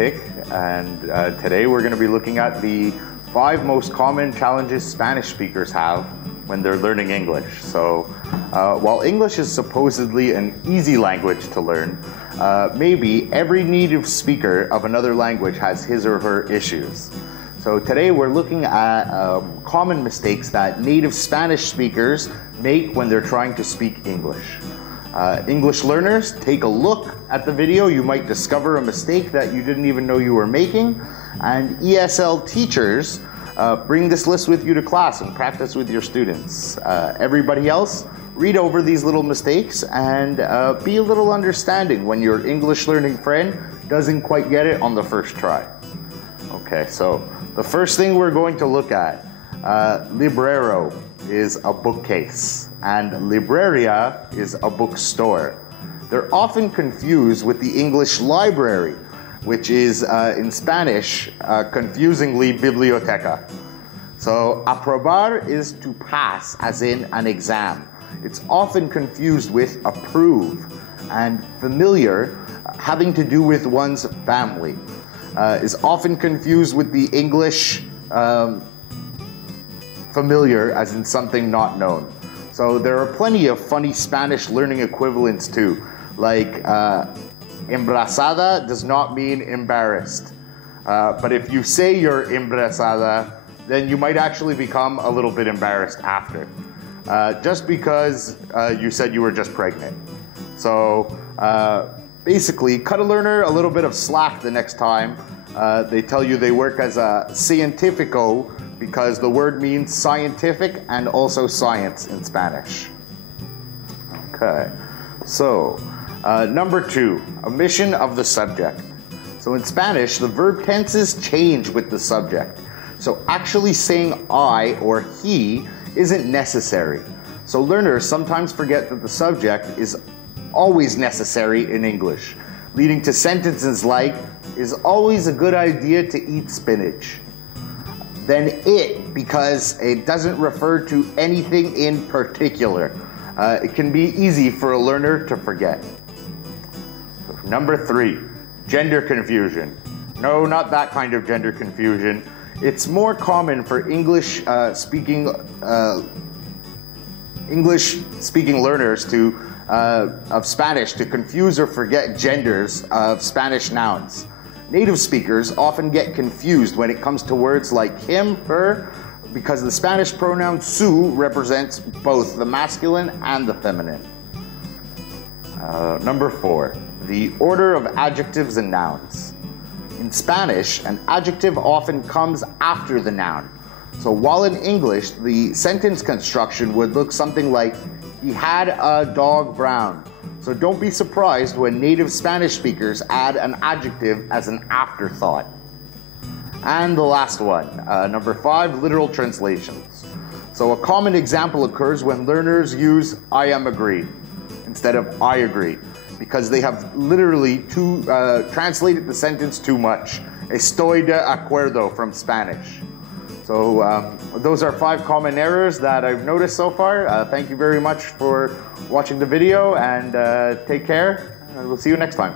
ETIC, and today we're going to be looking at the 5 most common challenges Spanish speakers have when they're learning English. So while English is supposedly an easy language to learn, maybe every native speaker of another language has his or her issues. So today we're looking at common mistakes that native Spanish speakers make when they're trying to speak English. English learners, take a look at the video. You might discover a mistake that you didn't even know you were making. And ESL teachers, bring this list with you to class and practice with your students. Everybody else, read over these little mistakes and be a little understanding when your English learning friend doesn't quite get it on the first try. Okay, so the first thing we're going to look at, librero is a bookcase and libreria is a bookstore. They're often confused with the English library, which is in Spanish, confusingly biblioteca. So aprobar is to pass, as in an exam. It's often confused with approve, and familiar, having to do with one's family, is often confused with the English familiar, as in something not known. So there are plenty of funny Spanish learning equivalents too, like embarazada does not mean embarrassed. But if you say you're embarazada, then you might actually become a little bit embarrassed after, just because you said you were just pregnant. So basically, cut a learner a little bit of slack the next time they tell you they work as a científico, because the word means scientific and also science in Spanish. Okay, so number 2, omission of the subject. So in Spanish, the verb tenses change with the subject. So actually saying I or he isn't necessary. So learners sometimes forget that the subject is always necessary in English, leading to sentences like, "It's always a good idea to eat spinach." Then it, because it doesn't refer to anything in particular. It can be easy for a learner to forget. Number 3, gender confusion. No, not that kind of gender confusion. It's more common for English speaking learners of Spanish to confuse or forget genders of Spanish nouns. Native speakers often get confused when it comes to words like him, her, because the Spanish pronoun su represents both the masculine and the feminine. Number 4, the order of adjectives and nouns. In Spanish, an adjective often comes after the noun. So while in English, the sentence construction would look something like, he had a dog brown. So don't be surprised when native Spanish speakers add an adjective as an afterthought. And the last one, number 5, literal translations. So a common example occurs when learners use I am agreed instead of I agree, because they have literally translated the sentence too much. Estoy de acuerdo from Spanish. So those are 5 common errors that I've noticed so far. Thank you very much for watching the video, and take care. We'll see you next time.